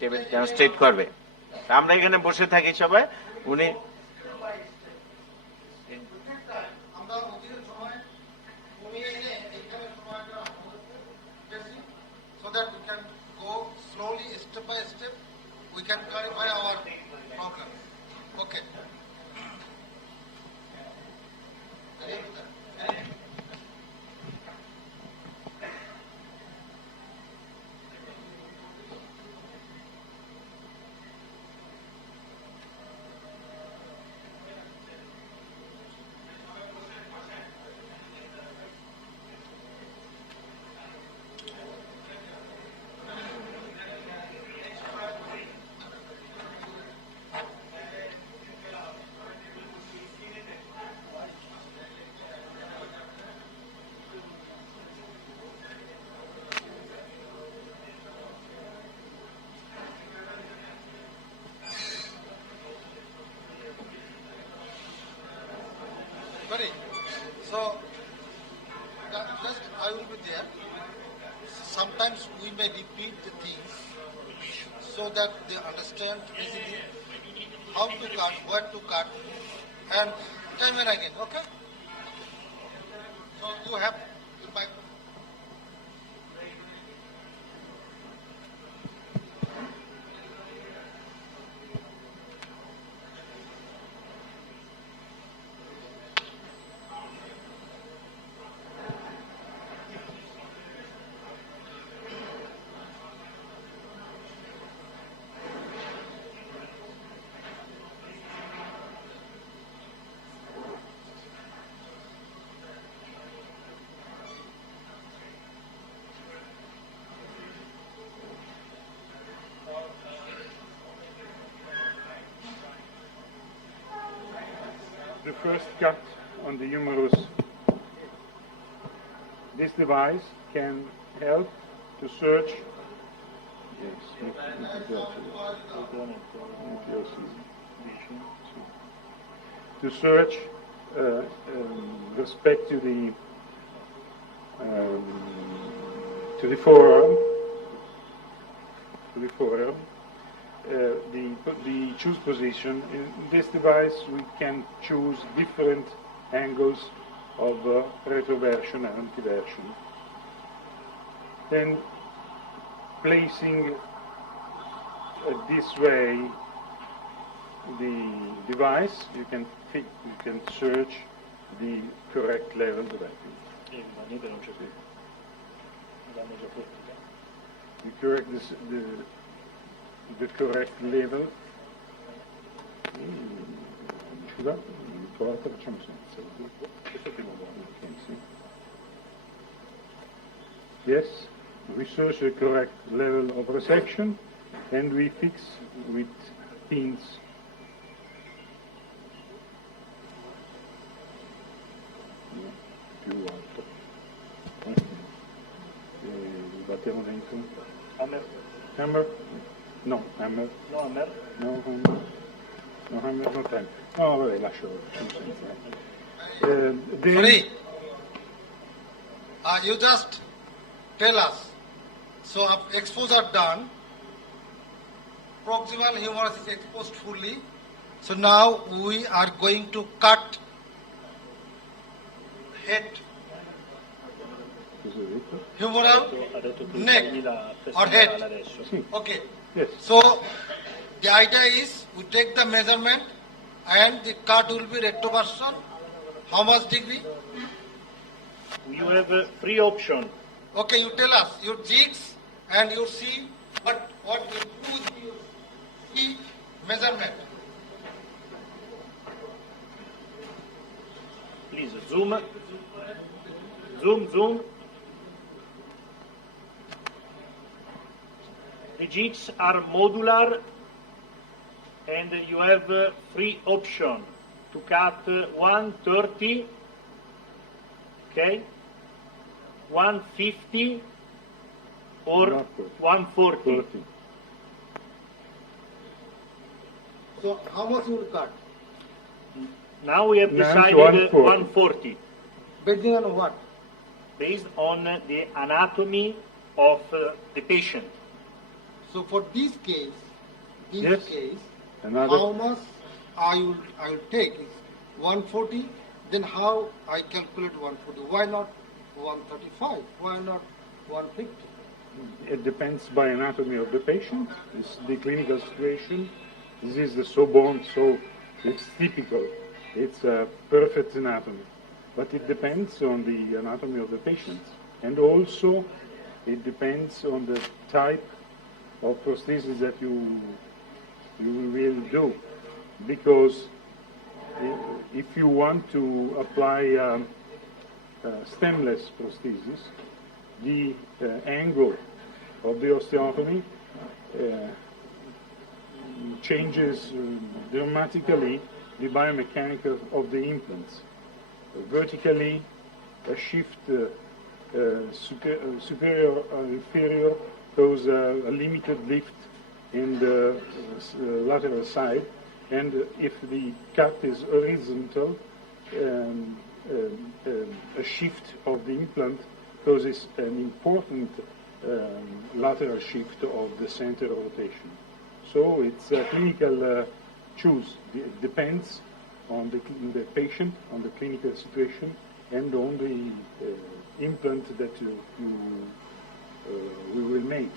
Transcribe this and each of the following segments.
Table demonstrate করবে। আমরা এখানে বসে থাকি সবাই, উনি so that we can go slowly, step by step, we can clarify our problem. Okay. Sorry. So, just I will be there. Sometimes we may repeat the things so that they understand easily how to cut, where to cut, and time and again. Okay. So you have your microphone. The first cut on the humerus. This device can help to search. To search respect to the forearm. The choose position. In this device, we can choose different angles of retroversion and antiversion. Then, placing this way the device, you can search the correct level directly. The correct level. Scusa, provate, facciamo senza. Questo è il primo buono. Yes, we search the correct level of resection and we fix with pins. Più alto. Battiamo dentro. Hammer? Hammer? No, hammer. No hammer? No hammer. No hammer, no time. No, vabbè, lascio. Sorry. You just tell us. So, exposure done. Proximal humerus is exposed fully. So now we are going to cut head, humeral neck or head. Okay. Yes. So the idea is we take the measurement and the cut will be retroversion. How much degree? You have a free option. Okay, you tell us your jigs and you see what you do with your key measurement. Please zoom. Zoom. The jigs are modular and you have a free option to cut 130, okay, 150 or 140. So how much you will cut? Now we have decided 140. Based on what? Based on the anatomy of the patient. So for this case, Yes. Another. how much I will take is 140. Then how I calculate 140? Why not 135? Why not 150? It depends by anatomy of the patient. It's the clinical situation. This is the so bone, so it's typical. It's a perfect anatomy. But it depends on the anatomy of the patient. And also, it depends on the type of prosthesis that you will do. Because if you want to apply stemless prosthesis, the angle of the osteotomy changes dramatically the biomechanics of the implants. Vertically, a shift superior or inferior causes a limited lift in the lateral side, and if the cut is horizontal, a shift of the implant causes an important lateral shift of the center of rotation. So it's a clinical choose. It depends on the patient, on the clinical situation, and on the implant that we will make.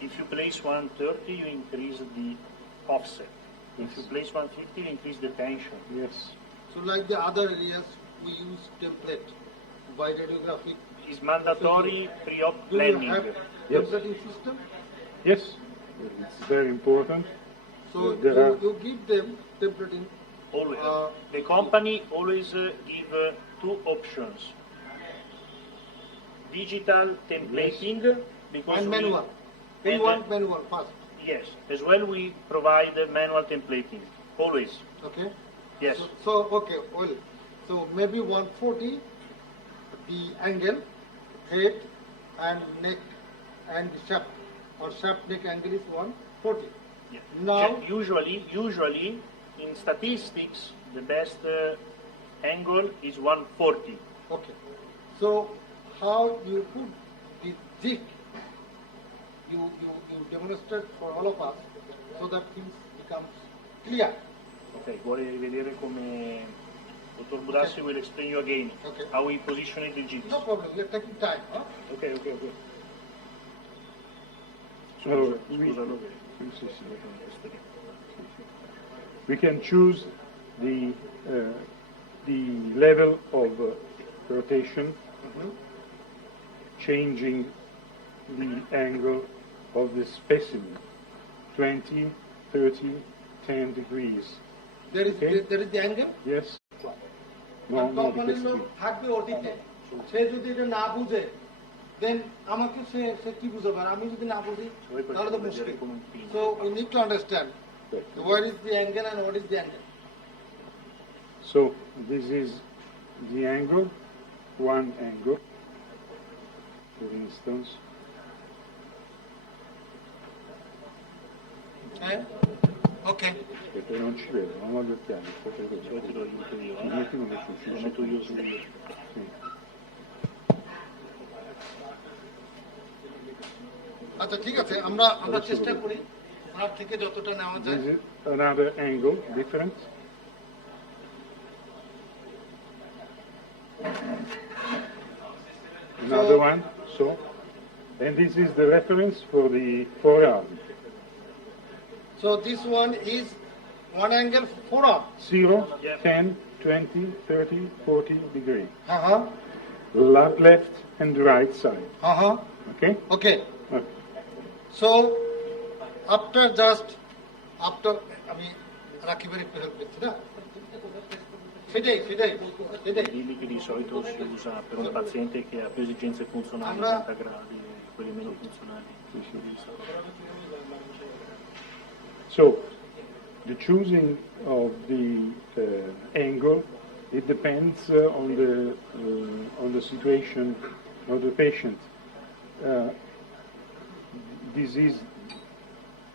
If you place 130, you increase the offset. If you place 150, you increase the tension. Yes. So like the other areas, we use template by radiographic. It's mandatory pre-op Do you planning. have Yes. templating system? Yes, it's very important. So There are- you give them templating. Always. Uh, The company always give two options. Digital templating, because And we- manual. We and, want manual first. Yes, as well we provide manual templating, always. Okay? Yes. So okay, well, so maybe 140, the angle, head and neck and the shaft or shaft neck angle is 140. Yeah. Now, Usually, in statistics, the best angle is 140. okay. So how you put the jig, you demonstrate for all of us so that things becomes clear. Ok, vuole vedere come Dottor Budassi will explain you again Okay. how we position the jigs. No problem, we are taking time. Huh? Ok. So we can choose the level of rotation, changing the angle of the specimen, 20, 30, 10 degrees. There is Okay. there is the angle. Yes? No, R no, কোম্পানির because লোক থাকবে ওটিতে সে যদি এটা না বুঝে দেন আমাকে সে কি বুঝাবে আর আমি যদি না বুঝি তাহলে তো মুশকিল so we need to understand what is the angle and what is the angle So this is the angle, one angle, for instance. Okay Perché non ci vedo, non ho gli occhiali. Poi te lo aiuto io, Ci metti uno su, ci lo metto io su. Sì. আচ্ছা ঠিক আছে আমরা আমরা চেষ্টা করি ওনার থেকে যতটা নেওয়া যায় This is another angle, different. Another one, so. And this is the reference for the forearm. So this one is one angle forearm. 0, Yep. 10, 20, 30, 40 degree. Uh-huh. Left and right side. Uh-huh. Okay? Okay. Okay. So after আমি রাকিবের একটু help করছি না সেটাই Dilli che di solito si usa per un paziente che ha più esigenze funzionali, Allora- 30 gradi, quelli meno funzionali. So, the choosing of the angle, it depends on the situation of the patient. This is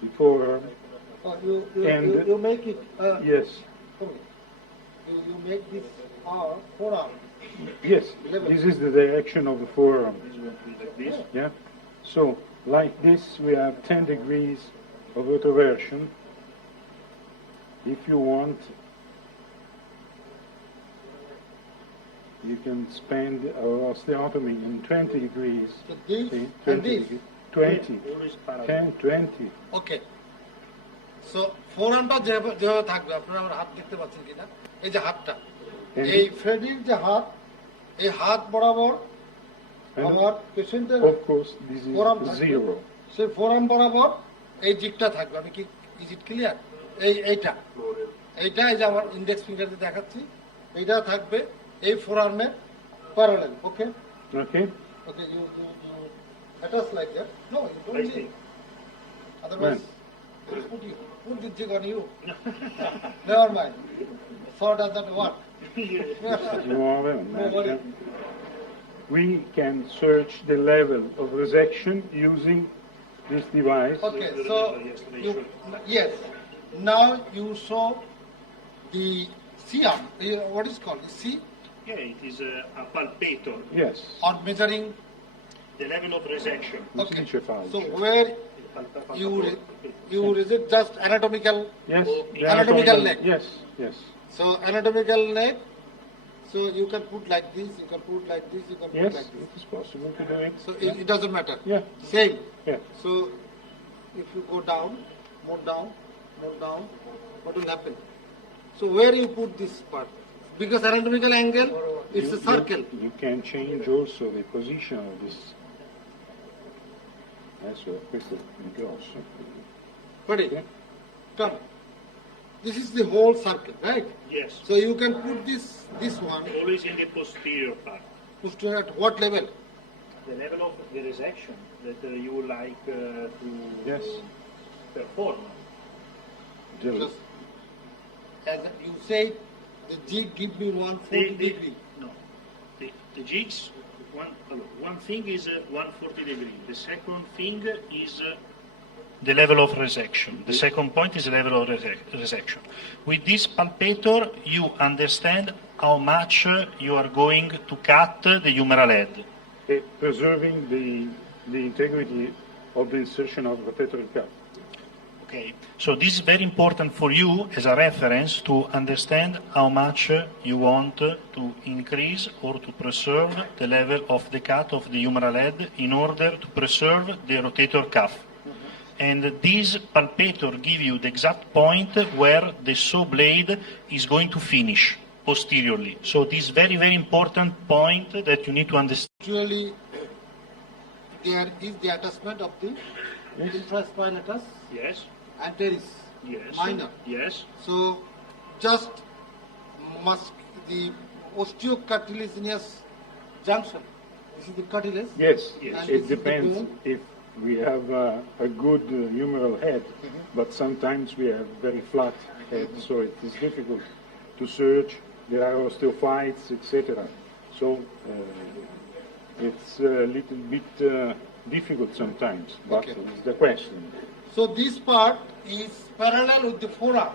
the forearm. And- you make it Yes, you make this forearm. yes. This is the direction of the forearm. This will be like this. Yeah. So Like this, we have 10 degrees of retroversion. If you want, you can spend our osteotomy in 20 degrees. So this See, and 20 this. degrees. 20, Always parallel. 10, 20. Okay so ফোরামটা যেভাবে থাকবে আপনারা আমার হাত দেখতে পাচ্ছেন কিনা এই যে হাতটা And- এই ফ্রেডির যে হাত এই হাত বরাবর And আমার পেশেন্টের of course, this is forum থাকবে। 0. সেই ফোরাম বরাবর এই জিগটা থাকবে আমি কি ইজ ইট ক্লিয়ার এইটা এই যে আমার ইন্ডেক্স ফিঙ্গার দিয়ে দেখাচ্ছি এইটা থাকবে এই ফোরামের parallel okay Okay? Okay, you attach like that. No, you don't Like need. this. Otherwise, they'll put the jig on you. Never mind. So does that work? You are well, No worry. We can search the level of resection using this device. Okay, so you, yes. Now you saw the C-arm. What is called? C? Yeah, it is a palpator, Yes. Or measuring. the level of resection. Okay. Encephalography. So where you resist just anatomical. Yes. the Anatomical neck. Yes, yes. So anatomical neck. So you can put like this. You can put like this. You can put Yes, like this. it is possible to do it. So it doesn't matter. Yeah. Same. Yeah. So if you go down, more down, what will happen? So where you put this part? Because anatomical angle, it's a circle. You can change also the position of this. Adesso questo è più grosso. Ready? Come. This is the whole circle, right? Yes. So you can put this one Always in the posterior part. at what level? The level of the resection that you would like to Yes. perform. Because as you say, the jig give me 140 degree. No. The jigs, one thing is 140 degree. The second thing is the level of resection. The second point is the level of resection. With this palpator, you understand how much you are going to cut the humeral head. Preserving the integrity of the insertion of rotator cuff. Okay, so this is very important for you as a reference to understand how much you want to increase or to preserve the level of the cut of the humeral head in order to preserve the rotator cuff. And this palpator give you the exact point where the saw blade is going to finish posteriorly. So this very, very important point that you need to understand. Actually, there is the attachment of the infraspinatus Yes, anteris yes, minor. yes. So just the osteocartilaginous junction. This is the cartilage. Yes, Yes. And it this is the depends bone. if we have a good humeral head, but sometimes we have very flat head, so it is difficult to search. There are osteophytes, etc. So it's a little bit difficult sometimes, but Okay. it's the question. So this part is parallel with the forearm.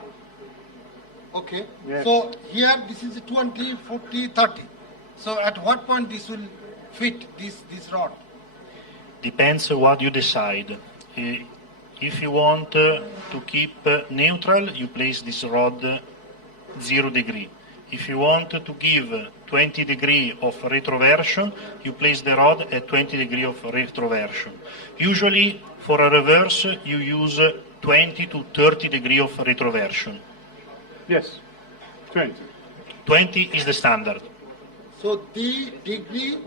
Okay. Yes. So here this is 20, 40, 30. So at what point this will fit this rod? Depends what you decide. If you want to keep neutral, you place this rod 0 degree. If you want to give 20 degree of retroversion, you place the rod at 20 degree of retroversion. Usually for a reverse, you use 20 to 30 degree of retroversion. Yes, 20. 20 is the standard. So the degree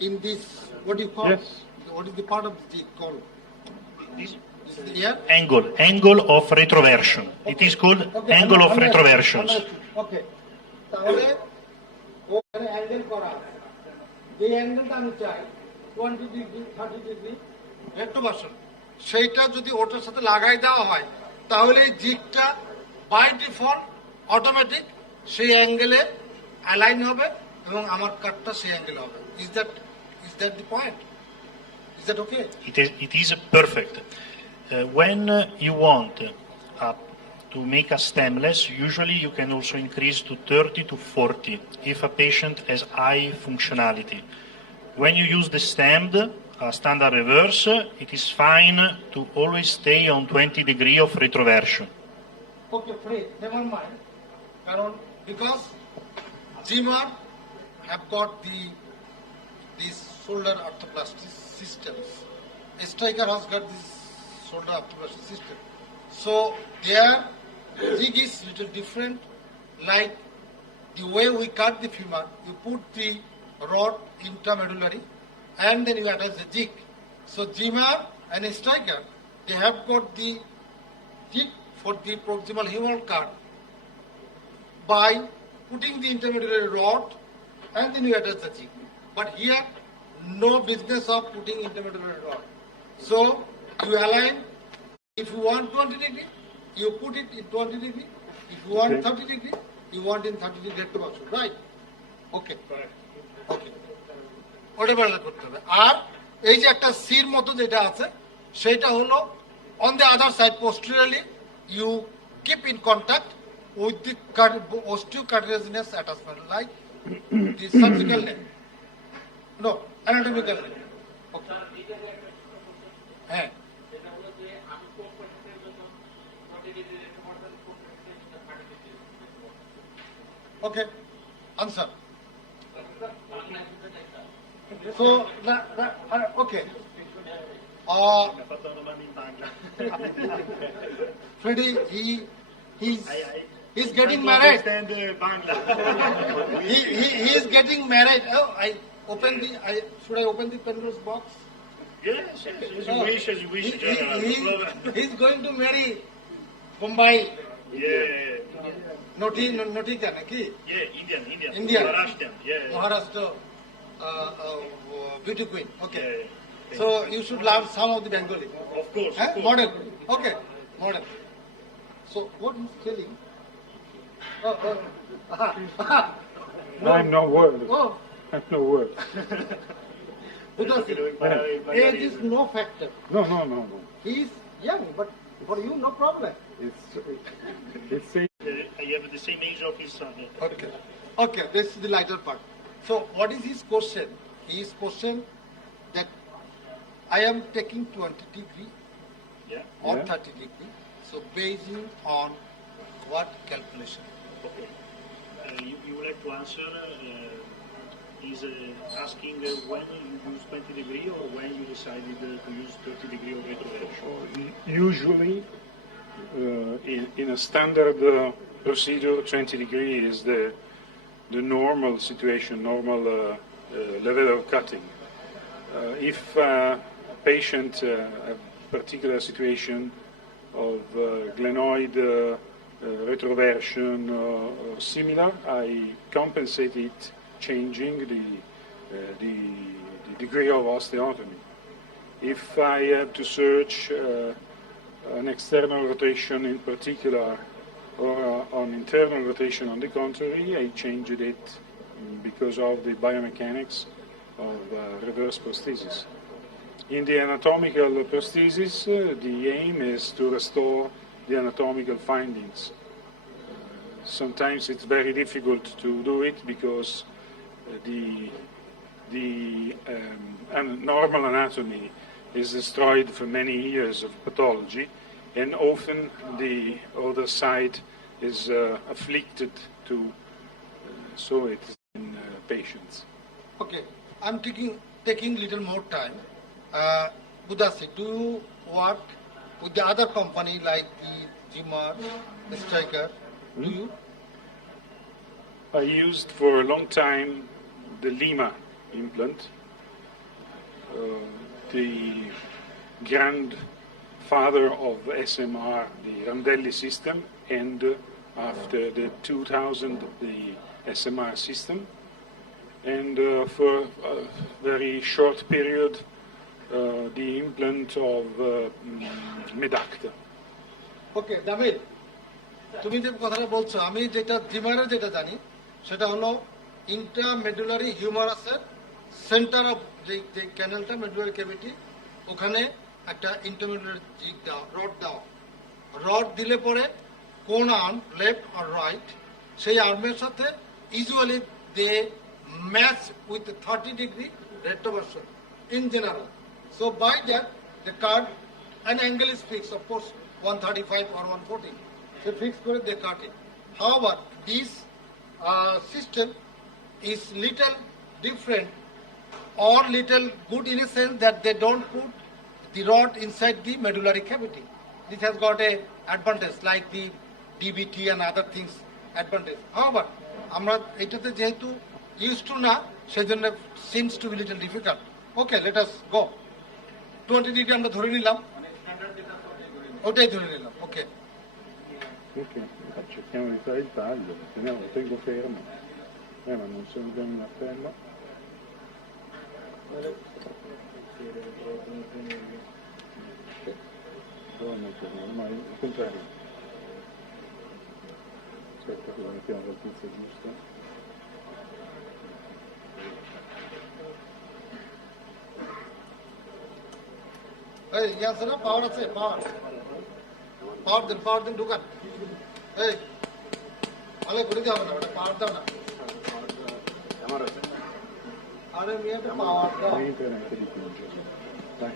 in this, what do you call? Yes. What is the part of the jig called? This This is here. angle of retroversion. It is called angle of retroversions. Okay. তাহলে ওখানে angle করা আছে। যে অ্যাঙ্গেলটা আমি চাই 20 degree 30 degree রেট্রোভার্সন সেইটা যদি ওটার সাথে লাগাই দেওয়া হয় তাহলে এই জিগটা বাই ডিফল্ট অটোমেটিক সেই অ্যাঙ্গেলে অ্যালাইন হবে এবং আমার কাটটা সেই অ্যাঙ্গেলে হবে is that the point is that okay It is perfect. When you want to make a stemless, usually you can also increase to 30 to 40 if a patient has high functionality. When you use the stemmed, a standard reverse, it is fine to always stay on 20 degree of retroversion. Okay, Fred, never mind. Because Zimmer have got these shoulder arthroplasty systems. A striker has got this shoulder arthroplasty system. So their jig is little different. Like the way we cut the femur, you put the rod intramedullary and then you attach the jig. So Zimmer and a striker, they have got the jig for the proximal humeral cut by putting the intermedullary rod and then you attach the jig. But here, no business of putting intermedullary rod. So you align. If you want 20 degree, you put it in 20 degree. If you want 30 degree, you want in 30 degree to also, right? Okay. Okay. Whatever করতে হবে। আর এই যে একটা সির মতো যেটা আছে সেটা হলো on the other side posteriorly you keep in contact with the osteocartilaginous attachment like the surgical nail. No, anatomical nail. Okay. হ্যাঁ। Okay, answer. So, okay. Freddy, he's getting married. He is getting married. Oh, should I open the Penrose box? Yes, as you wish, He's going to marry Mumbai. Yeah. Noti ka naki? Yeah, Indian. India. Maharashtra. Yeah. Maharashtra beauty queen. Okay. Yeah. So you should learn some of the Bengali. Of course. Huh? Model. Okay. Model. So what is telling? I have no word. Oh. I have no word. Because age is no factor. No. He is young, but for you no problem. It's safe. I have the same age of his son. Okay. Okay, this is the lighter part. So what is his question? His question that I am taking 20 degree Yeah. or Yeah. 30 degree. So basing on what calculation? Okay. You would like to answer? He's asking when you use 20 degree or when you decided to use 30 degree of retroversion. Usually, in a standard procedure, 20 degree is the normal situation, normal level of cutting. If a patient, a particular situation of glenoid retroversion or similar, I compensate it changing the degree of osteotomy. If I have to search an external rotation in particular or on internal rotation on the contrary, I changed it because of the biomechanics of reverse prosthesis. In the anatomical prosthesis, the aim is to restore the anatomical findings. Sometimes it's very difficult to do it because the normal anatomy is destroyed for many years of pathology, and often the other side is afflicted to, so it's in patients. Okay, I'm taking little more time. Budasi, do you work with the other company like the Zimmer, the Striker? Do you? I used for a long time the Lima implant, the grandfather of SMR, the Randelli system, and after the 2000, the SMR system. And for a very short period, the implant of Medacta. ওকে জামিল, তুমি যে কথাটা বলছো, আমি যেটা জিমারের যেটা জানি সেটা হলো ইন্ট্রামেডুলারি হিউমারাসের সেন্টার অফ যে ক্যানেলটা মেডুলারি ক্যাভিটি, ওখানে একটা ইন্টারমেডুলারি জিগ দাও, রড দাও। রড দিলে পরে কোন আর্ম, লেফট আর রাইট, সেই আর্মের সাথে usually they match with 30 degree retroversion in general. So by that, the card, an angle is fixed, of course, 135 or 140. So fixed করে they cut it. However, this system is little different or little good in a sense that they don't put the rod inside the medullary cavity. This has got a advantage like the DBT and other things advantage. However, আমরা এটাতে যেহেতু used to না সেজন্য seems to be little difficult. Okay, let us go. 20 degree আমরা ধরে নিলাম, ওটাই ধরে নিলাম. Okay. Ok, cerchiamo di fare il taglio, teniamo, lo tengo fermo, ma non se ne dà una ferma. Ormai il contrario. Aspetta che lo mettiamo all'altezza giusta. এই ইয়াছে না পাওয়ার আছে, পাওয়ার দেন ঢুকান. এই আলে করে দিও না, ওটা পাওয়ার দাও না. আরে মিয়া তো পাওয়ার দাও. Niente neanche di più. Dai.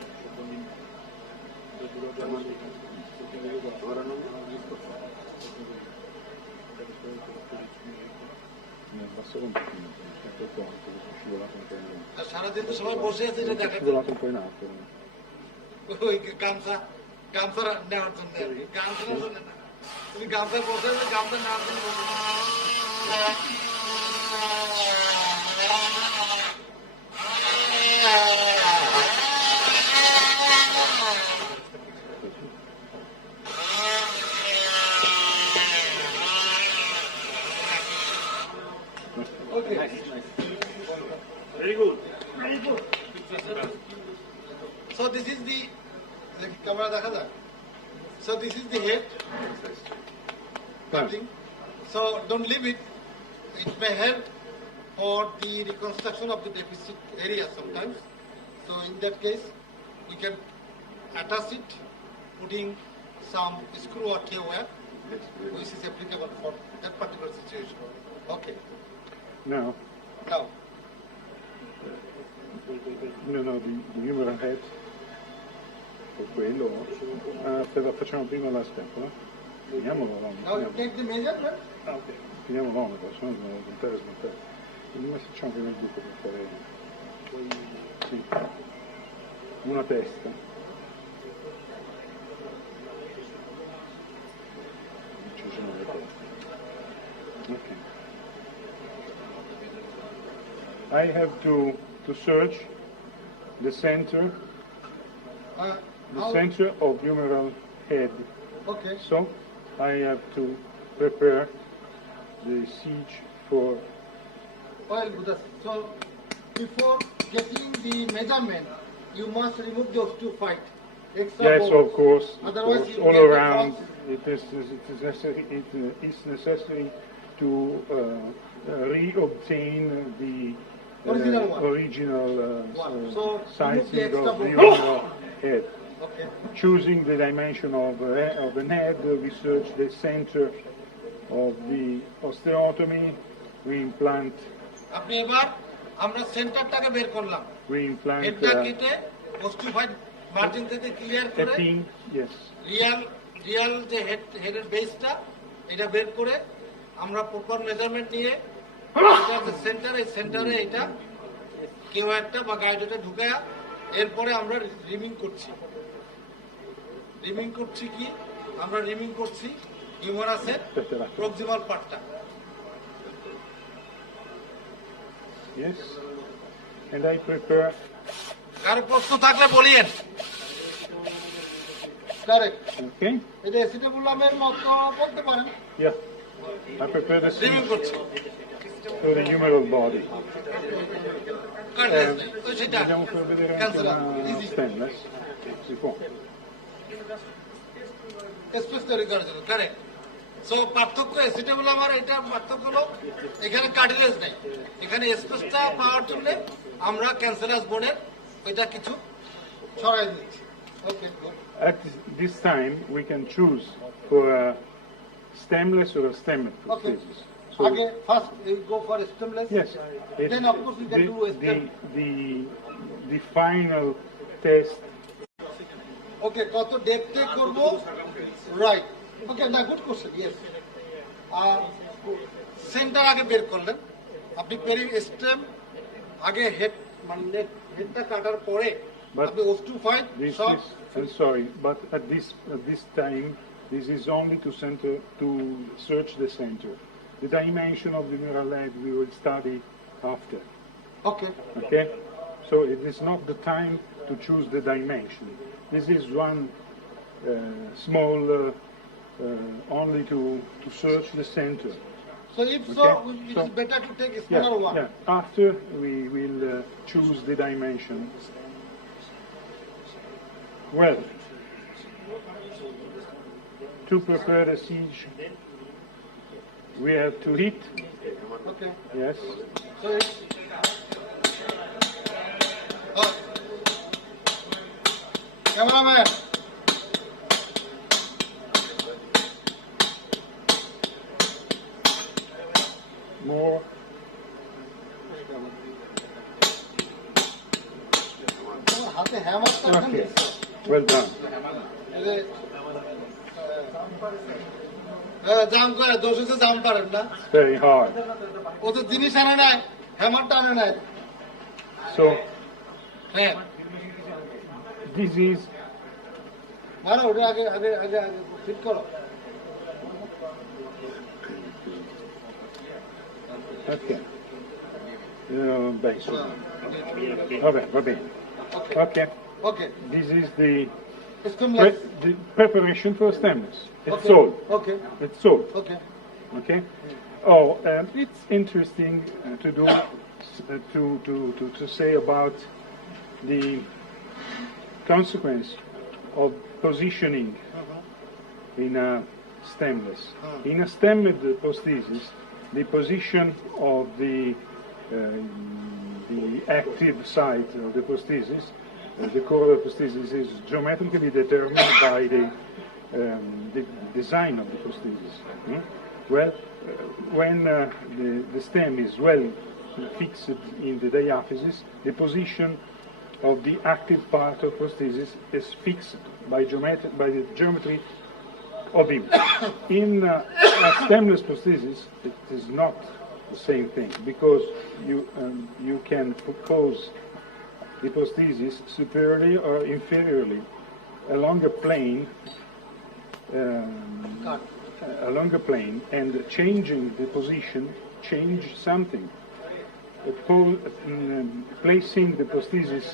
Abbasso un pochino, ecco il conto, è scivolato un po' in alto. সারাদিন তো সবাই বসে আছে যে È দেখেন scivolato un po' in alto. ওই গামছা নেওয়ার জন্য, গামছা নেওয়ার জন্য না, তুমি গামছা বসে গামছা নেওয়ার জন্য বসে Okay. Very good. Very good. So this is the camera দেখা যায়. So this is the head cutting. So don't leave it. It may help for the reconstruction of the deficit area sometimes. So in that case, we can attach it, putting some screw or tear wire, which is applicable for that particular situation. Okay. Now, Now, no, the humeral head, o quello, però facciamo prima la steppa, finiamo now you l'ometro, take the measurement. finiamo l'ometro, se no dobbiamo smontare. Prima facciamo prima il buco per fare, sì, una testa. Ci sono le teste. Ok. I have to search the center How- center of humeral head. Okay. So I have to prepare the siege for Well, so before getting the measurement, you must remove those two extra yes, bolts. of course, Otherwise, you all get the around. false- It is necessary to reobtain the Original one. original One. So, sizing remove the extra of the bolt. humeral head. Okay. Choosing the dimension of the head, we search the center of the osteotomy. We implant আপনি এবার আমরা সেন্টারটাকে বের করলাম, we implant হেডটা কেটে ওস্টিফাইড margin থেকে clear a করে pin. Yes. Real যে হেডের বেসটা এটা বের করে আমরা প্রপার মেজারমেন্ট নিয়ে এটা যে সেন্টারে এটা কেউ একটা বা গাইডটা ঢুকায়া এরপরে আমরা রিমিং করছি কি আমরা রিমিং করছি হিউমারাসের প্রক্সিমাল পার্টটা. Yes. And I prepare. কারো প্রশ্ন থাকলে বলিয়েন. কারেক্ট. Okay. এটা এসিটাবুলামের মতো বলতে পারেন. Yeah. I prepare the rhyming siege করছি. for the humeral body. Correct. তো সেটা Vogliamo far vedere anche cancella. una Easy. stainless? Si può. Space তৈরি করার জন্য কারেক্ট. সো পার্থক্য এসিটাবুলাম আর এটা পার্থক্য হলো এখানে কার্টিলেজ নেই, এখানে স্পেসটা পাওয়ার জন্য আমরা ক্যান্সারাস বোনের ওইটা কিছু ছড়াই দিচ্ছি. ওকে. At this time, we can choose for a stemless or a stemmed Okay. prosthesis. আগে first go for stemless. Yes. Then of course we can do a stem. The final test. ওকে, কত ডেপথে করব? Right, ওকে, না, good question, yes. আর centre আগে বের করলেন আপনি, peri stem আগে head, মানে হেডটা কাটার পরে But আপনি ওস্টিওফাইট This সব। is, I'm sorry, but at this time, this is only to search the center. The dimension of the neural head we will study after. Okay, Okay? So it is not the time to choose the dimension. This is one small, only to search the center. so if so, Okay. it So- is better to take smaller one. After we will choose the dimension. Well, to prepare the siege, we have to hit. Okay, Yes. so it's cameraman. More. তোমার হাতে হ্যামারটা কেন Okay. দিচ্ছ? Well done. জাম করে দোষ হচ্ছে, জাম পারেন না, Very hard. ও তো জিনিস আনে নাই, হ্যামারটা আনে নাই। So হ্যাঁ, this is মারো ওটা, আগে আগে আগে আগে ঠিক করো। okay. Base. Vabbè, va bene. Okay. Okay, This is the stimulus. the preparation for stemness. It's okay, all. Okay, It's all. Okay, Okay. Oh, it's interesting to do to say about the consequence of positioning in a stemless. In a stemmed prosthesis, the position of the active site of the prosthesis, the core of the prosthesis, is geometrically determined by the design of the prosthesis. Well, when the stem is well fixed in the diaphysis, the position of the active part of prosthesis is fixed by the geometry of him. In a stemless prosthesis, it is not the same thing, because you can propose the prosthesis superiorly or inferiorly along a plane, and changing the position change something. Placing the prosthesis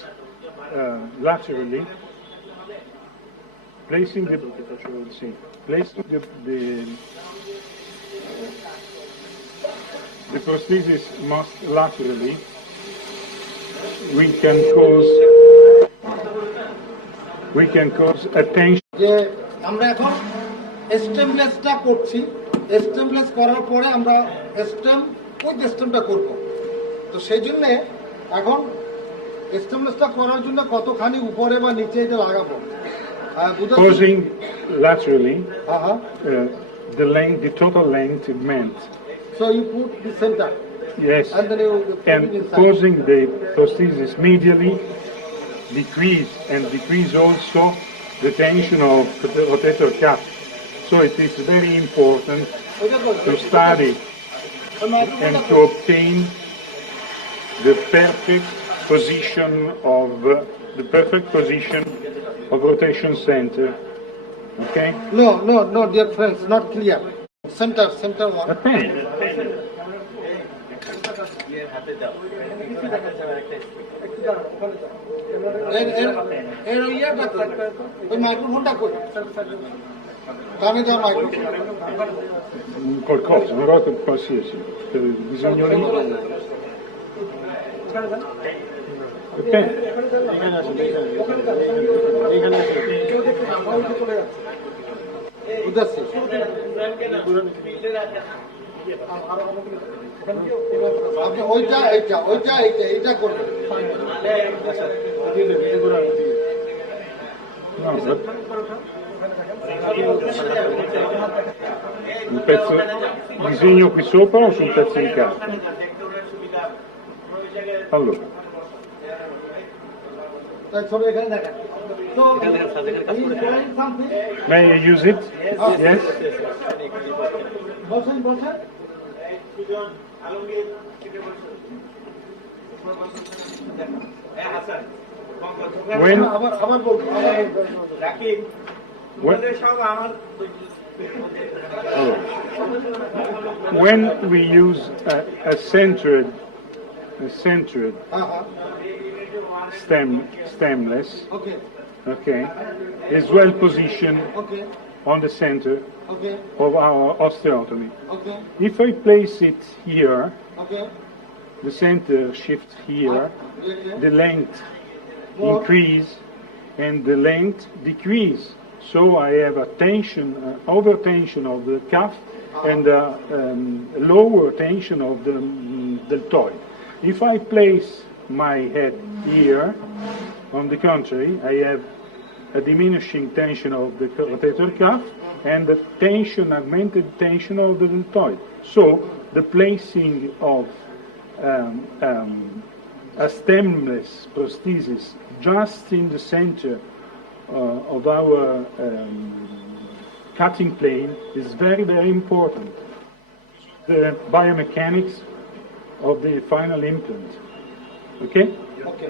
laterally, placing the prosthesis most laterally, we can cause attention. যে আমরা এখন স্টেমলেসটা করছি, স্টেমলেস করার পরে আমরা stem with স্টেমটা করব। তো সেই জন্য এখন স্টেমলেসটা করার জন্য কতখানি উপরে বা নিচে এটা লাগাবো? Causing laterally, হ্যাঁ হ্যাঁ। the total length meant. So you put the center. Yes. And then you put And it inside. causing the prosthesis medially decrease also the tension of the rotator cuff. So it is very important to study and to obtain the perfect position of rotation center. Okay? No, dear friends, not clear. Center one. Attend. এর ইয়েটা কই? ওই মাইক্রোফোনটা কই? কানে দাও microphone. Qualcosa, una volta qualsiasi. Bisogna lì. Ok? উদাস আপনি এইটা করবেন। No, un pezzo disegno qui sopra o su un pezzo di carta? Allora, ছোট এখানে দেখেন। So, he is doing something. May I use it? Yes. বসেন বসেন। When আবার বলবো when we use a centered stemless, okay okay, is well positioned okay on the center okay of our osteotomy. Okay If I place it here, okay the center shifts here, the length increase and the length decrease. So I have a tension, over tension of the cuff and lower tension of the deltoid. If I place my head here, on the contrary, I have a diminishing tension of the rotator cuff and the tension, augmented tension of the deltoid. So the placing of a stemless prosthesis just in the center of our cutting plane is very, very important. The biomechanics of the final implant. Okay? Okay.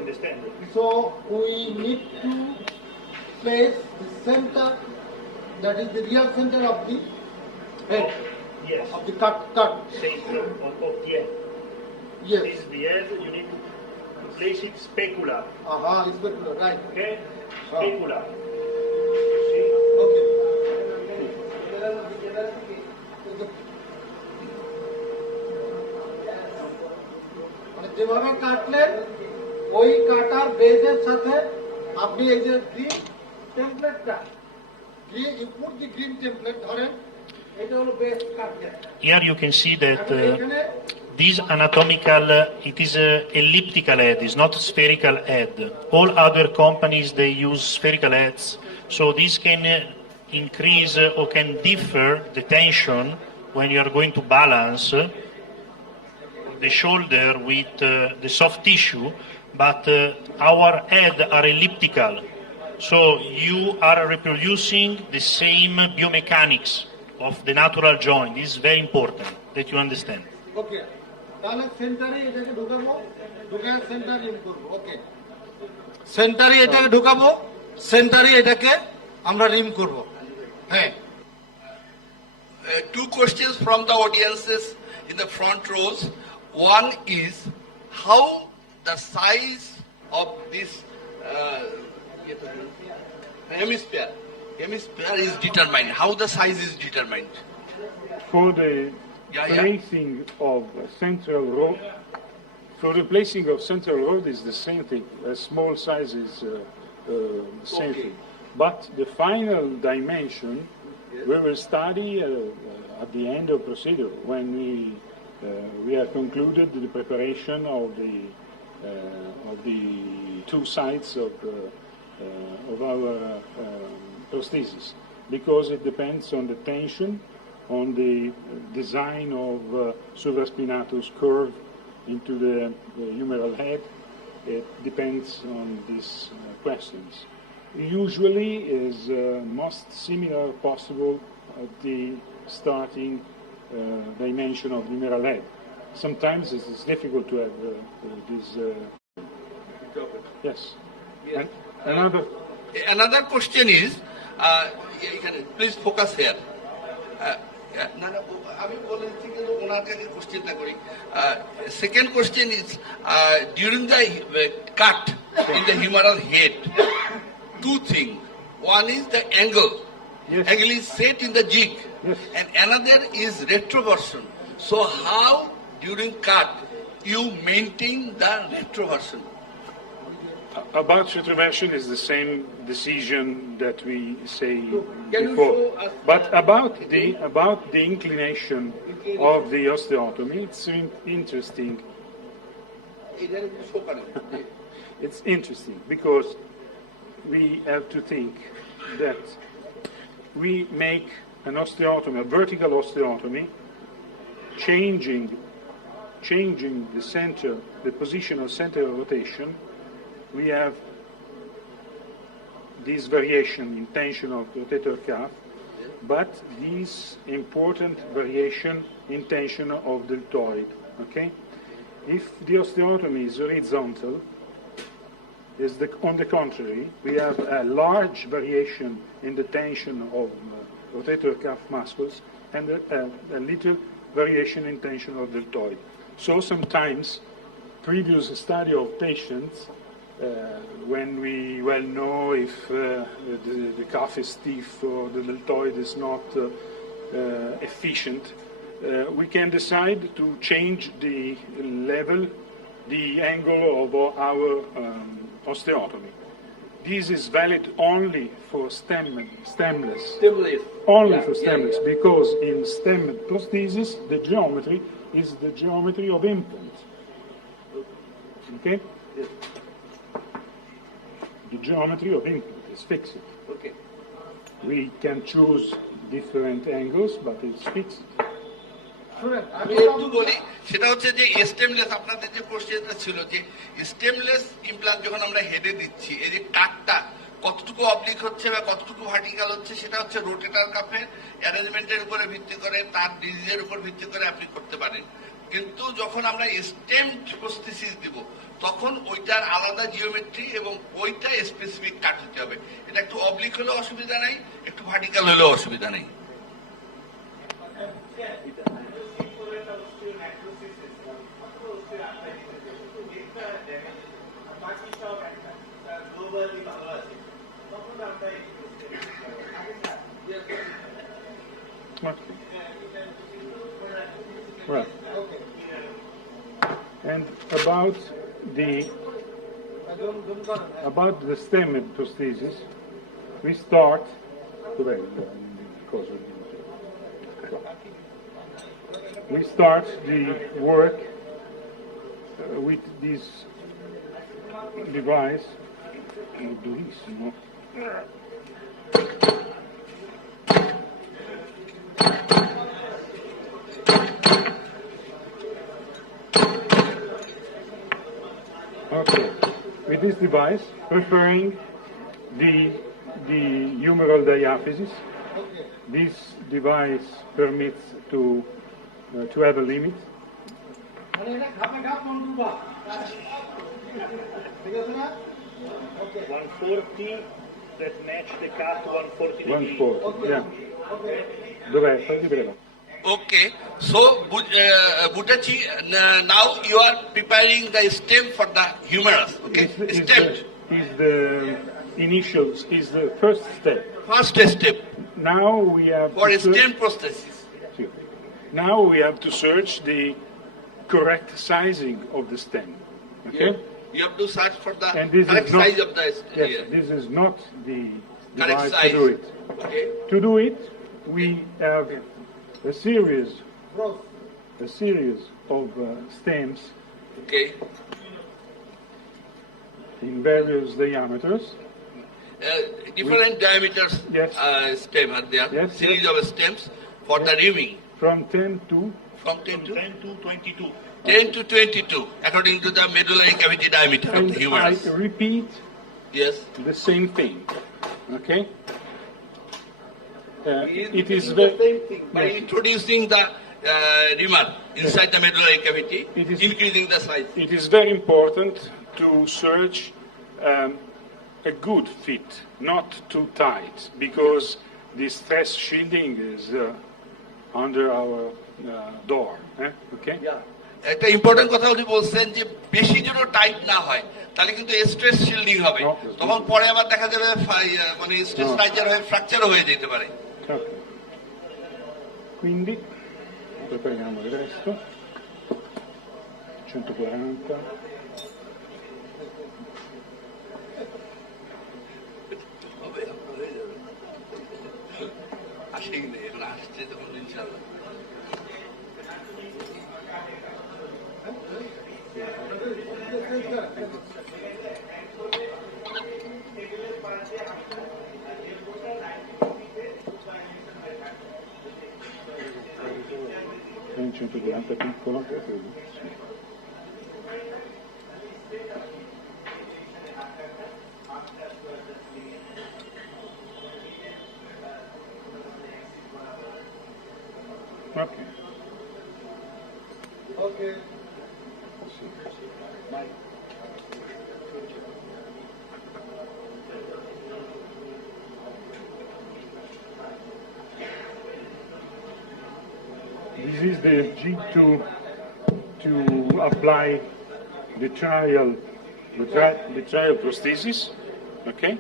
So we need to place the center, that is the real center of the head, Yes. of the cut. Center of the head. Yes. This is the head. You need to place it specular. Specular, right. Okay? Specular. Okay. মানে যেভাবে কাটলেন ওই কাটার বেজের সাথে আপনি এই যে green টেমপ্লেটটা you put the green template ধরেন এটা হলো বেস কাটলেন Here you can see that এখানে this anatomical, it is a elliptical head, it's not spherical head. All other companies, they use spherical heads. So this can increase or can differ the tension when you are going to balance the shoulder with the soft tissue, but our head are elliptical. So you are reproducing the same biomechanics of the natural joint. This is very important that you understand. ওকে তাহলে সেন্টারে এটাকে ঢোকাবো ঢোকায় centre রিম করবো ওকে সেন্টারে এটাকে ঢোকাবো সেন্টারে এটাকে আমরা রিম করব হ্যাঁ Two questions from the audiences in the front rows. One is how the size of this hemisphere is determined. How the size is determined. For the Yeah. placing of central rod, for the placing of central rod is the same thing. A small size is the same Okay. thing. But the final dimension we will study at the end of procedure when we have concluded the preparation of the two sides of our prosthesis, because it depends on the tension, on the design of supraspinatus curve into the humeral head. It depends on these questions. Usually is most similar possible at the starting dimension of the humeral head. Sometimes it is difficult to have this. Yes. And Another question is, please focus here. Second question is, during the cut in the humeral head, two things. One is the angle. Yes. Angle is set in the jig. Yes. And another is retroversion. So how during cut you maintain the retroversion? About retroversion is the same decision that we say Can you before. show us But about the inclination of the osteotomy, it's interesting. It's interesting because we have to think that we make an osteotomy, a vertical osteotomy, changing the center, the position of center of rotation. We have this variation in tension of the rotator cuff, but this important variation in tension of the deltoid. Okay? If the osteotomy is horizontal, on the contrary, we have a large variation in the tension of rotator cuff muscles and a little variation in tension of the deltoid. So sometimes, previous study of patients, when we well know if the cuff is stiff or the deltoid is not efficient, we can decide to change the level, the angle of our osteotomy. This is valid only for stemless. Only for stemless, because in stem prosthesis, the geometry is the geometry of implant. Okay? The geometry of implant is fixed. Okay. We can choose different angles, but it's fixed. আমি একটু বলি, সেটা হচ্ছে যে স্টেমলেস, আপনাদের যে কোশ্চেনটা ছিল যে স্টেমলেস ইমপ্লান্ট যখন আমরা হেডে দিচ্ছি, এই যে কাটটা কতটুকু অবলিক হচ্ছে বা কতটুকু ভার্টিক্যাল হচ্ছে, সেটা হচ্ছে রোটেটার কাফের অ্যারেঞ্জমেন্টের উপরে ভিত্তি করে, তার ডিজিজের উপর ভিত্তি করে আপনি করতে পারেন। কিন্তু যখন আমরা স্টেমড প্রস্থেসিস দিব, তখন ওইটার আলাদা জিওমেট্রি এবং ওইটা স্পেসিফিক কাট হতে হবে। এটা একটু অবলিক হলেও অসুবিধা নাই, একটু ভার্টিক্যাল হলেও অসুবিধা নেই। Right. And about the stem prosthesis, we start the work with this device. Durissimo. Okay, with this device, preferring the humeral diaphysis. This device permits to have a limit. 140 that match the cut 140 degree. 1/4, yeah. Dov'è? Fagli breve. Okay, so Butachi, now you are preparing the stem for the humerus. Okay, stemmed. Is the initial, is the first step. First step Now we have for to stem prosthesis. Now we have to search the correct sizing of the stem. Okay. You have to search for the And this correct is not, size of the yes, yeah. this is not the Correct device size. to do it. Okay. To do it, we have a series of stems Okay. in various diameters. Different diameters Yes. stem are there. Yes, Series yes. of stems for the rimming. From 10 to From 10 to 10 to 22. 10 to 22, according to the medullary cavity diameter of and the humerus. I repeat Yes. the same thing. Okay. It is the very same thing by introducing the rimmer inside the medullary cavity, It is- increasing the size. It is very important to search a good fit, not too tight, because the stress shielding is under our door. Okay? একটা important কথা উনি বলছেন যে বেশি যেন tight না হয়, তাহলে কিন্তু স্ট্রেস শিল্ডিং হবে, তখন পরে আবার দেখা যাবে মানে স্ট্রেস রাইজার হয়ে ফ্র্যাকচারও হয়ে যেতে পারে। Ok. Quindi prepariamo il resto. 140. আসেই নেই, এখন আসছে তখন ইনশাল্লাহ। Un 140 piccolo. Okay. Okay. This is the jig to apply the trial prosthesis. Okay,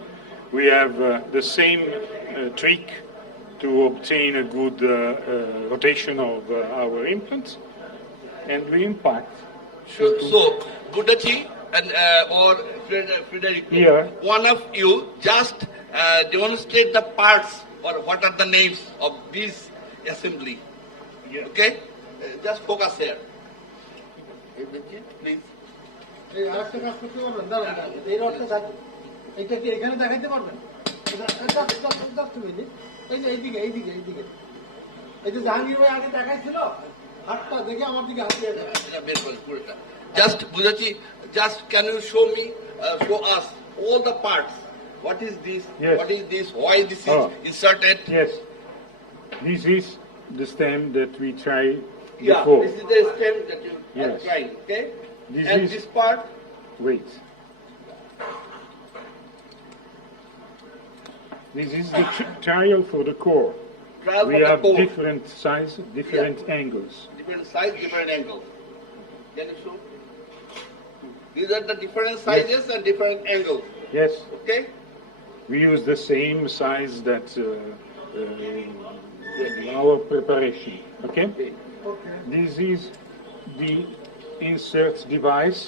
we have the same trick to obtain a good rotation of our implant, and we impact. So, Buddhaji and or Frederico, Here. one of you just demonstrate the parts or what are the names of this assembly. Yeah. Okay? Just focus here. Please. এই আরেকটা কাজ করতে পারবেন দাঁড়ান দাঁড়ান। এই রডটা থাক এইটা কি এখানে দেখাইতে পারবেন জাস্ট মিনিট এই যে এইদিকে এইদিকে এইদিকে এই যে জাহাঙ্গীর ভাই আগে দেখাইছিল হাতটা দেখে আমার দিকে হাত দিয়ে দেয় Just Buddhaji, just can you show me, show us all the parts? What is this? Yes. What is this? Why this is inserted? Yes, this is the stem that we tried Yeah, before. this is the stem that you are Yes. trying. Okay. This And is- this part. Wait. This is the trial for the core. Trial We for the have core. different size, different angles. Different size, different angle. Can you show? These are the different sizes and different angles. Yes, Okay. we use the same size that our preparation. Okay. Okay. This is the insert device.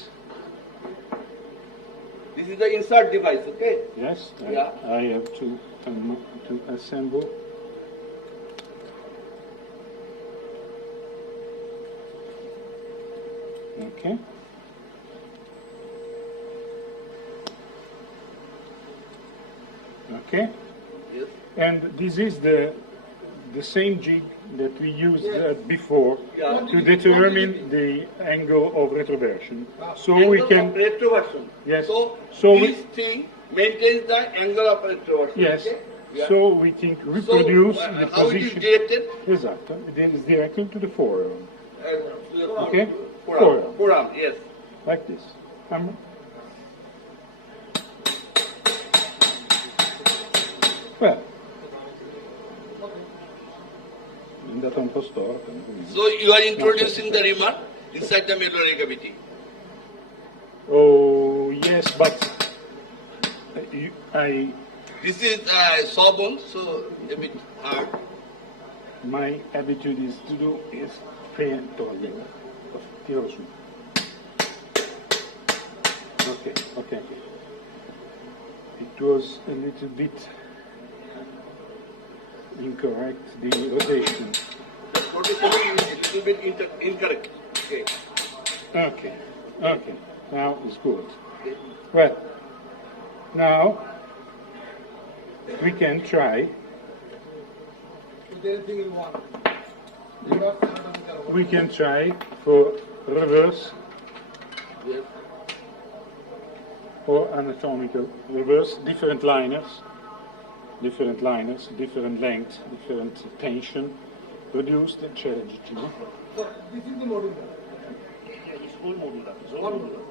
This is the insert device. Okay. Yes, Yeah. I have to assemble. Okay. Okay. Yes. And this is the same jig that we used before Yeah. to determine the angle of retroversion. So Angle we can, of retroversion. Yes. So, So this thing maintains the angle of retroversion. yes, Okay? Yeah. so we can reproduce so, the how it is position. directed? Exactly. It is directly to the forearm, To the Okay. Forearm. Forearm. Yes. like this. Well, è andata un po' storta. So you are introducing the remark inside the medullary cavity. Oh, yes, but I This is sawbone, so a bit hard. my attitude is to do is togliere. Tiro su. Okay, okay. It was a little bit incorrect, the rotation. The rotation is a little bit incorrect. Okay. Okay, okay. Now it's good. Well, now we can try. Is there anything you want? Reverse anatomical. We can try for reverse Yes. or anatomical reverse, different liners, different length, different tension, produced and challenged. So this is the module. It's all modular. It's all modular.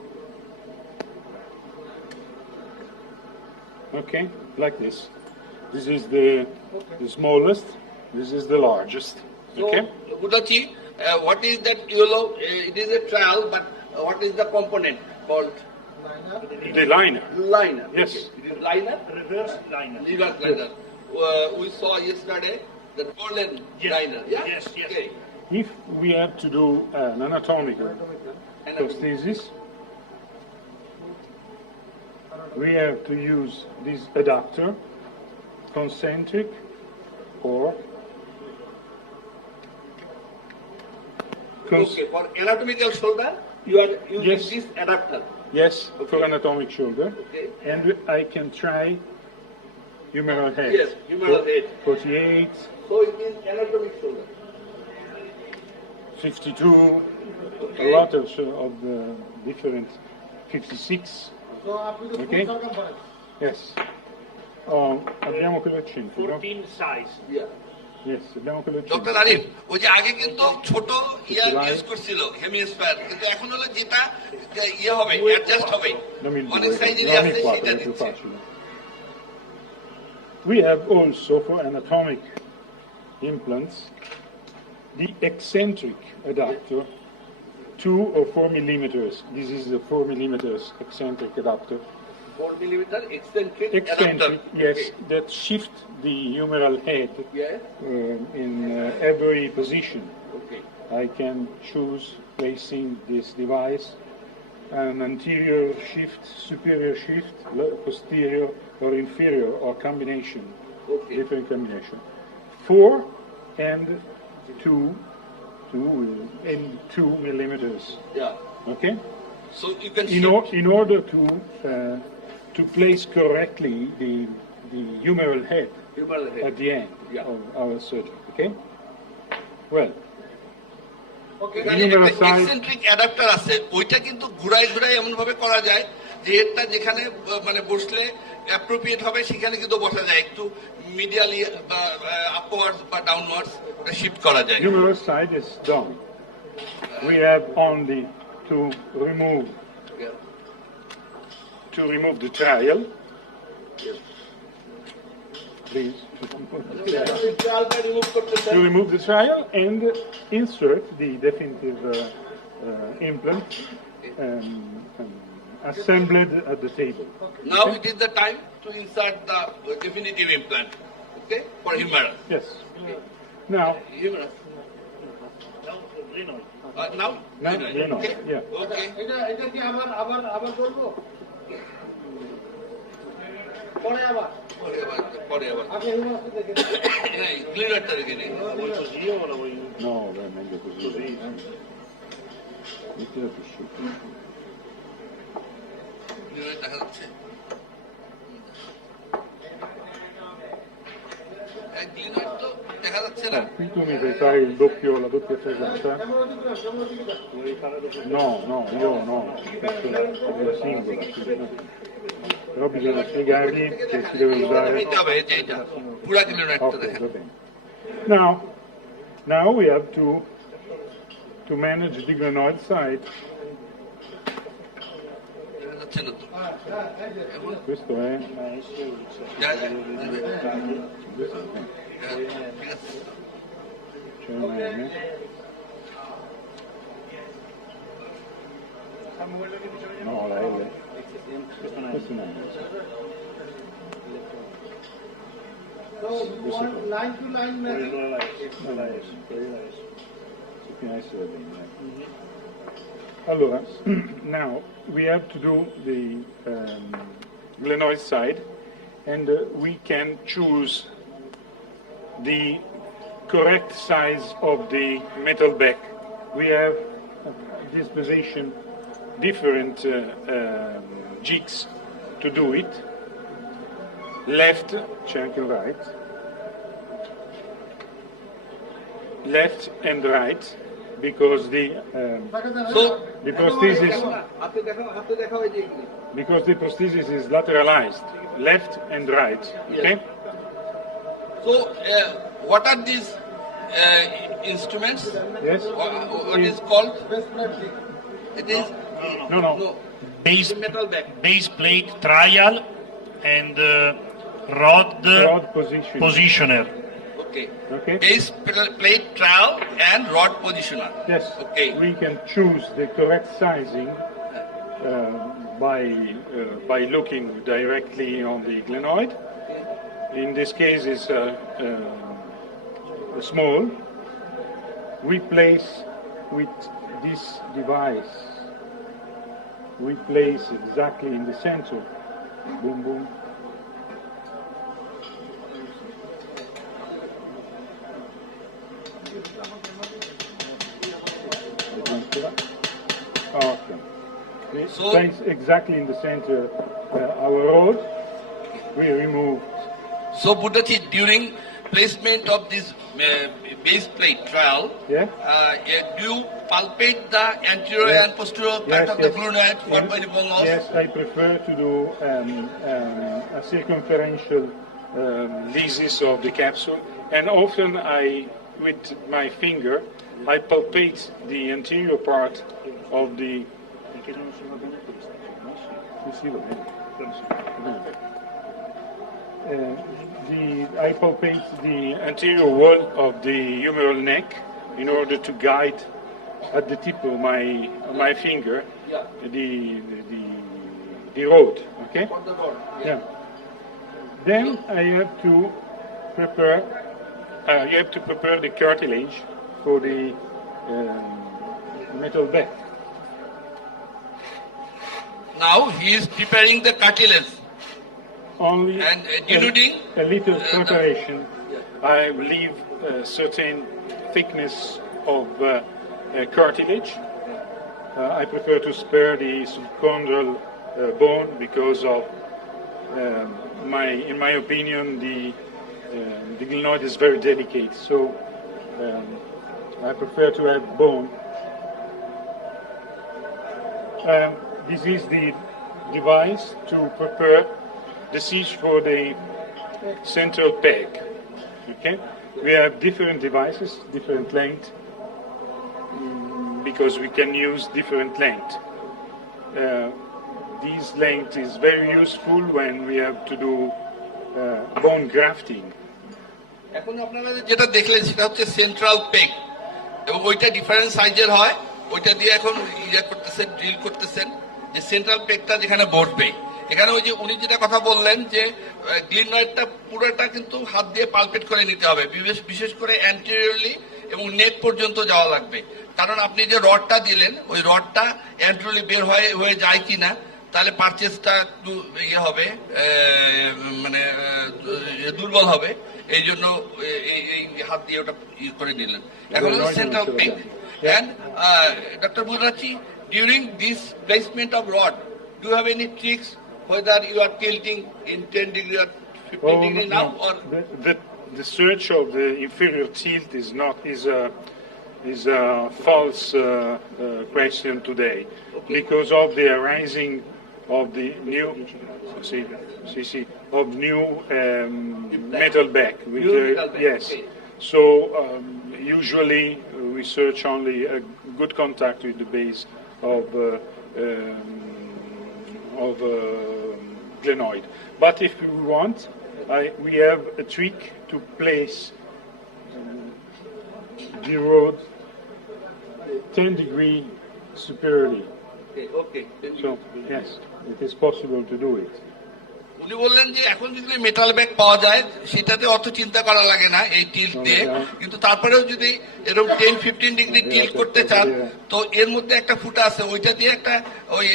Okay, like this. This is the smallest, this is the largest. So, Okay? Buddhaji, what is that yellow? It is a trowel, but what is the component called? Liner. The liner. Liner. Yes. Okay. It is liner. Reverse liner. Reverse liner. We saw yesterday the golden Yes. liner. Yeah? Yes, yes. Okay. If we have to do an anatomical And prosthesis, we have to use this adapter, concentric or okay, for anatomical shoulder, you are using Yes. this adapter. yes, for Okay. anatomic shoulder. Okay. And I can try humeral head. Yes, humeral head. 48, So it is anatomic shoulder. 52, Okay. a lot of the different 56. So after the Okay. full circumference. Yes. Abbiamo quello al centro. no? 14 size. Yeah. Yes, abbiamo quello doctor Arif ওই যে আগে কিন্তু ছোট ইয়া use করছিল হেমিস্ফায়ার, কিন্তু এখন হলো যেটা ইয়ে হবে অ্যাডজাস্ট হবে অনেক সাইজেরই আছে সেটা দিচ্ছে। We have also for anatomic implants the eccentric adapter, 2 or 4 millimeters. This is the 4 millimeters eccentric adapter. 4 millimeter eccentric Eccentric, yes, that shift the humeral head Yes. in every position. Okay. I can choose placing this device, an anterior shift, superior shift, posterior or inferior, or combination, Okay. different combination. 4 and 2 millimeters. Yeah. Okay. So you can In order to place correctly the humeral head humeral head. at the end Yeah. of our surgery. Okay. Well, এখানে একটা eccentric adapter আছে, ওইটা কিন্তু ঘুরাই ঘুরাই এমন ভাবে করা যায় যে এটা যেখানে মানে বসলে অ্যাপ্রোপ্রিয়েট হবে সেখানে কিন্তু বসা যায়, একটু মিডিয়ালি বা আপওয়ার্ডস বা ডাউনওয়ার্ডস ওটা শিফট করা যায়। humeral side is done. We have only to remove the trial. Please. To remove the trial and insert the definitive implant assembled at the table. Now it is the time to insert the definitive implant, okay, for humerus. Yes. Now, Humerus. Now? glenoid, Okay. yeah. Okay. এটা কি আবার বলবো পরে আবার পরে আবার আগে হিউমাসটা দেখে গ্লিনারটা দেখে নিন। No, è meglio così. Mettila più su. গ্লিনার দেখা যাচ্ছে? গ্লিনার তো দেখা যাচ্ছে না। Qui tu mi puoi fare la doppia frequenza? No, io no, faccio la singola. Però bisogna spiegargli che si deve usare. এইটা হবে, এইটা পুরা গ্লিনারটা Okay, দেখেন। va bene. Now we have to manage the glenoid side. দেখা যাচ্ছে না তো? Questo è. যা, যা, Questo è. ঠিক আছে। C'è una M. No, la L. Questo è una M. তো line to line matching No, la S. Fino a essere bene. Allora, now we have to do the glenoid side, and we can choose the correct size of the metal back. We have at disposition different jigs to do it. Left, c'è anche il right. Left and right, because So, because this is হাতে দেখাও এই যে এগুলি। because the prosthesis is lateralized, left and right. Okay. so what are these instruments? Yes. What is called? Best plate দিক It is No. no Base, metal back. base plate trial and rod, Rod position. positioner. Okay. Okay. Base plate trowel and rod positioner. Yes. Okay. We can choose the correct sizing by looking directly on the glenoid. In this case, it's small. We place with this device. We place exactly in the center. Boom, boom. Okay. We So- place exactly in the center our rod. We remove. So Buddhaji, during placement of this base plate trowel, Yeah. do you palpate the anterior Yes. and posterior part of the glenoid formed by the bone loss? Yes, I prefer to do a circumferential leases of the capsule And often with my finger, I palpate the anterior part of the. I palpate the anterior wall of the humeral neck in order to guide at the tip of my finger the road. Okay. Yeah. Then I have to prepare. You have to prepare the cartilage for the metal back. Now he is preparing the cartilage. Only And denuding? a little preparation. I leave a certain thickness of cartilage. I prefer to spare the subchondral bone because of, in my opinion, the glenoid is very delicate. So I prefer to have bone. This is the device to prepare the siege for the central peg. Okay, we have different devices, different length, because we can use different length. This length is very useful when we have to do bone grafting. এখন আপনারা যেটা দেখলেন সেটা হচ্ছে central peg এবং ওইটা different সাইজের হয়, ওইটা দিয়ে এখন করতেছেন, ড্রিল করতেছেন যে সেন্ট্রাল পেগটা যেখানে বসবে। এখানে ওই যে উনি যেটা কথা বললেন যে গ্লিনয়েডটা পুরোটা কিন্তু হাত দিয়ে পালপেট করে নিতে হবে, বিশেষ করে অ্যান্টেরিয়রলি এবং নেক পর্যন্ত যাওয়া লাগবে। কারণ আপনি যে রডটা দিলেন ওই রডটা অ্যান্টেরিয়রলি বের হয়ে যায় কিনা, তাহলে পারচেসটা একটু ইয়ে হবে, মানে দুর্বল হবে। এই জন্য এই হাত দিয়ে ওটা ইয়ে করে নিলেন। এখন central peg. And Dr. Murachi, during this placement of rod, do you have any tricks whether you are tilting in 10 degree or 15 degree now, or the search of the inferior tilt is a false question today, because of the arising of the new metal back. metal back, Yes. okay. So usually we search only a good contact with the base of glenoid. But if we want, we have a trick to place the rod 10 degree superiorly. okay. So yes, it is possible to do it. উনি বললেন যে এখন যদি metal bag পাওয়া যায় সেটাতে অত চিন্তা করা লাগে না এই টিল্ট দিয়ে, কিন্তু তারপরেও যদি এরকম 10-15 ডিগ্রি টিল্ট করতে চান তো এর মধ্যে একটা ফুটা আছে, ওইটা দিয়ে একটা ওই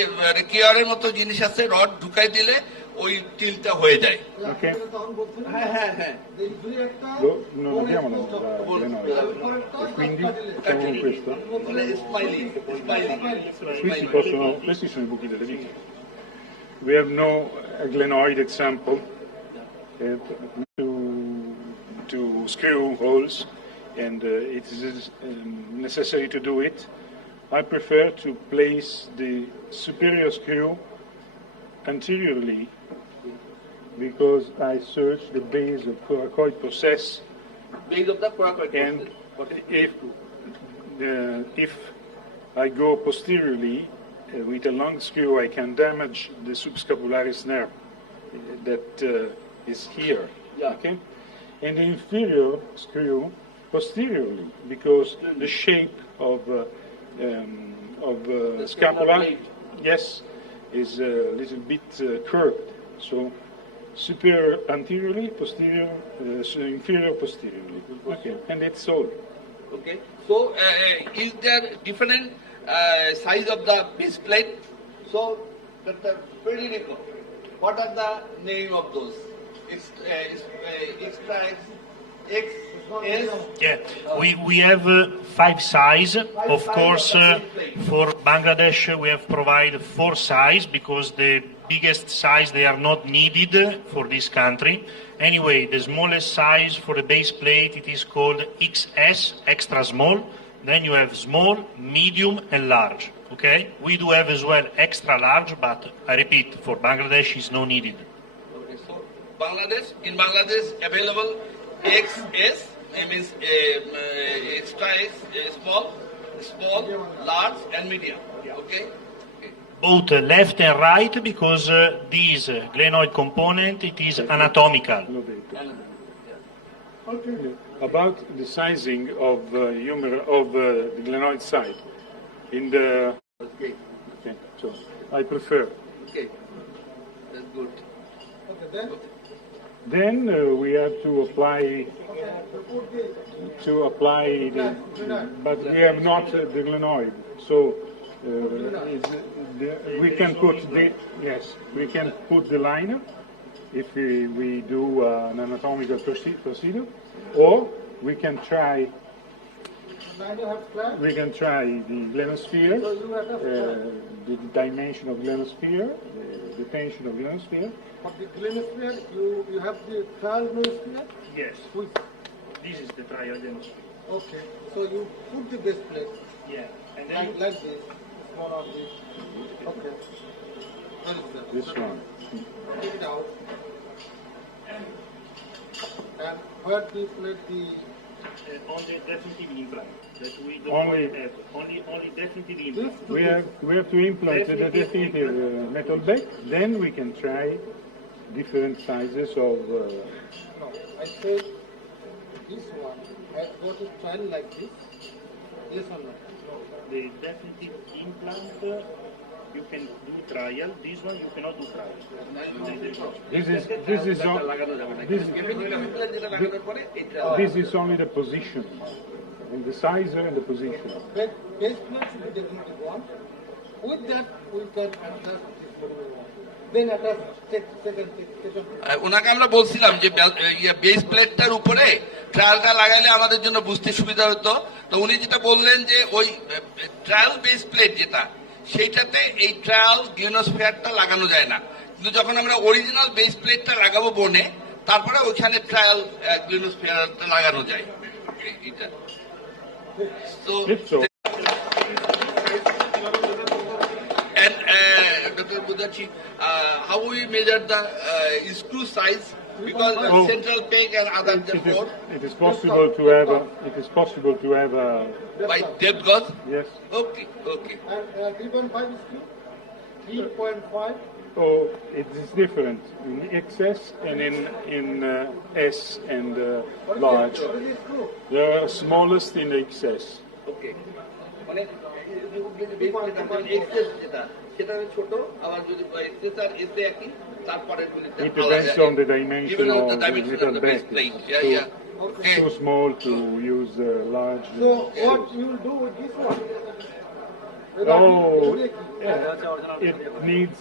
কেয়ারের মতো জিনিস আছে, রড ঢুকাই দিলে ওই টিল্টটা হয়ে যায়। Okay. হ্যাঁ হ্যাঁ হ্যাঁ Non abbiamo la glenoid. E quindi facciamo con questo. Questi sono i buchi delle vite. We have no glenoid example to screw holes, and it is necessary to do it. I prefer to place the superior screw anteriorly because I search the base of coracoid process, base of the coracoid and if I go posteriorly with a long screw, I can damage the subscapularis nerve that is here. Yeah. Okay, and the inferior screw posteriorly, because the shape of scapula, yes, is a little bit curved. So superior anteriorly, posterior, inferior posteriorly. Okay, and that's all. Okay, so is there different size of the base plate? So Dr. Federico, what are the name of those? Extra X, S? Yeah, we have 5 size. Of course, for Bangladesh, we have provided 4 size because the biggest size they are not needed for this country. Anyway, the smallest size for the base plate, it is called XS, extra small. Then you have small, medium, and large. Okay, we do have as well extra large, but I repeat, for Bangladesh is no needed. Okay, so in Bangladesh available XS means extra X, small, large, and medium. Okay. Both left and right, because this glenoid component, it is anatomical. Okay. About the sizing of the glenoid site, in the Okay. okay, so I prefer. Okay. That's good. Okay, Then we have to apply but we have not the glenoid, so we can put the liner if we do an anatomical procedure, or we can try the glenosphere, the dimension of glenosphere, the tension of glenosphere. For the glenosphere, you have the trial glenosphere? Yes. Which, This is the trial glenosphere. okay, so you put the base plate Yeah. And then like this, one of this. Okay. Where is that? This one. Take it out. And where do you plate the... on the definitive implant, that we don't Only- have only definitive This implant. to We have to implant the definitive metal back. Then we can try different sizes of. No, I said this one. I got a trial like this. Yes or no? The definitive implant, you can do trial. This one you cannot do trial. This is only the position, and the size and the position. Base plate should be definitely one. With that, we can adjust this one. Then attach second. ওনাকে আমরা বলছিলাম যে base প্লেটটার উপরে ট্রায়ালটা লাগাইলে আমাদের জন্য বুঝতে সুবিধা হতো। তো উনি যেটা বললেন যে ওই ট্রায়াল বেস প্লেট যেটা, সেইটাতে এই ট্রায়াল গ্লেনোস্ফিয়ারটা লাগানো যায় না, কিন্তু যখন আমরা অরিজিনাল বেস প্লেটটা লাগাবো বনে, তারপরে ওইখানে ট্রায়াল গ্লেনোস্ফিয়ারটা লাগানো যায়। এটা তো and Dr. Budachi, how we measure the screw size, because central peg and other therefore It is possible to have a. by depth gauge. Yes. Okay. And 3.5 screw? 3.5? Oh, it is different in XS and in S and large. What is the screw? They are smallest in XS. Okay. মানে access যেটা সেটা ছোট, আবার যদি access আর এসে একই, তারপরে It depends on the dimension of the metal back. Too small to use large. So what you will do with this one? Oh, it needs.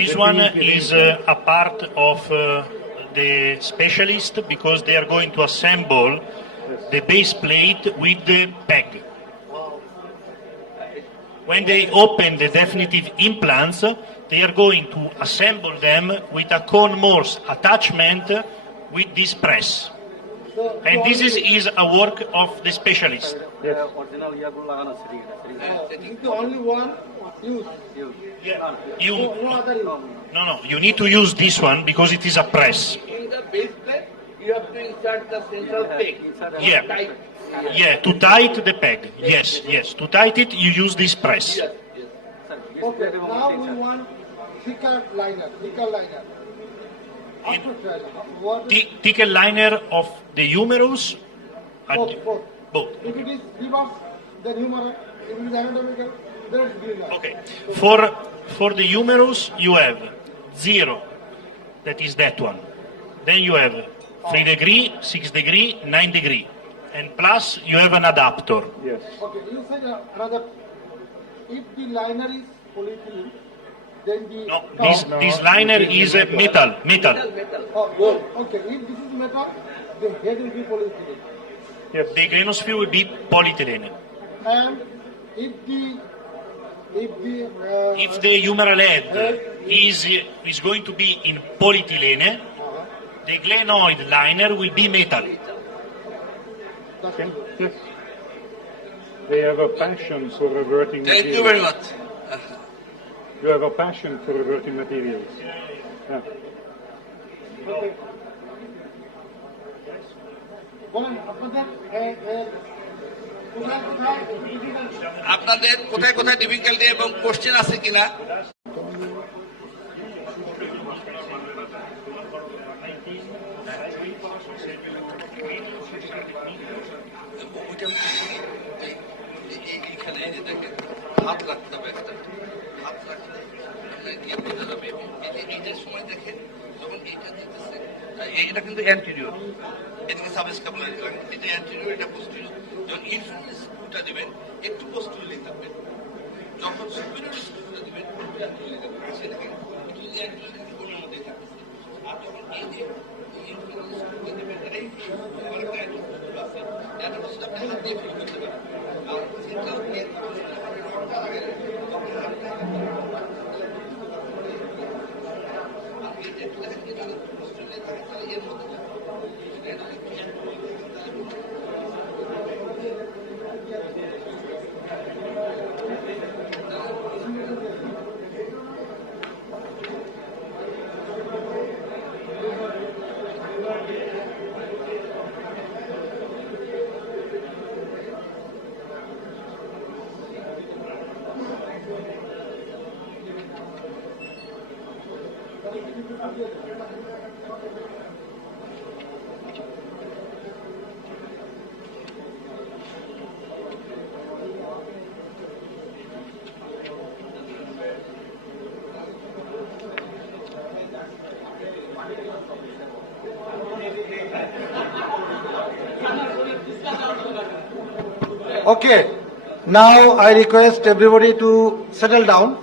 This one is a part of the specialist, because they are going to assemble the base plate with the peg. When they open the definitive implants, they are going to assemble them with a cone Morse attachment with this press. And this is a work of the specialist. Yes. This is the only one used. You, No other use. no, you need to use this one because it is a press. In the base plate, you have to insert the central peg. Yeah. Tight. Yeah, to tight the peg. Yes. To tight it, you use this press. Yes. Okay, now we want thicker liner. After trial, what is Thicker liner of the humerus. both? Both. If it is reverse, then humeral. If it is anatomical, then it's green line. Okay. For the humerus, you have 0. That is that one. Then you have 3 degree, 6 degree, 9 degree. And plus, you have an adapter. Yes. Okay, you said another. If the liner is polyethylene, then the No, this liner is metal. Oh, okay. If this is metal, the head will be polyethylene. Yes. The glenosphere will be polyethylene. And if If the humeral head is going to be in polyethylene, the glenoid liner will be metal. Okay. Yes. They have a passion for reverting Thank materials. you very much. You have a passion for reverting materials. Yeah. বলেন আপনাদের কোথায় কোথায় difficulty? আপনাদের কোথায় কোথায় difficulty এবং question আছে কিনা ওইটা আমি এইখানে এই যে দেখেন হাত রাখতে হবে একটা হাত রাখলে আপনার গিয়ে বোঝা যাবে এবং এইটার সময় দেখেন যখন এইটা দিতেছে এটা কিন্তু অ্যান্টিরিয়র এদিকে সাবস্কাপুলারি এটা অ্যান্টিরিয়র এটা পোস্টেরিয়র যখন ইনফিরিয়র স্ক্রুটা দিবেন একটু পোস্টেরিয়রলি থাকবেন যখন সুপিরিয়র স্ক্রুটা দিবেন পোস্টেরিয়রলি থাকবেন সেটাকে একটু অ্যান্টিরিয়র কোণের মধ্যে থাকতেছে আর যখন এই যে ইনফিরিয়র স্ক্রুটা দিবেন এটা ইনফিরিয়র স্ক্রু আর একটা অ্যান্টিরিয়র আছে এটা হচ্ছে আপনি হাত দিয়ে ফিল করতে পারেন আর সেন্ট্রাল প্লেন রডটা লাগে তখন হাতটা আর এই যে একটু দেখেন এটা পোস্টেরিয়রলি থাকে তাহলে এর মধ্যে এটা Okay, now I request everybody to settle down.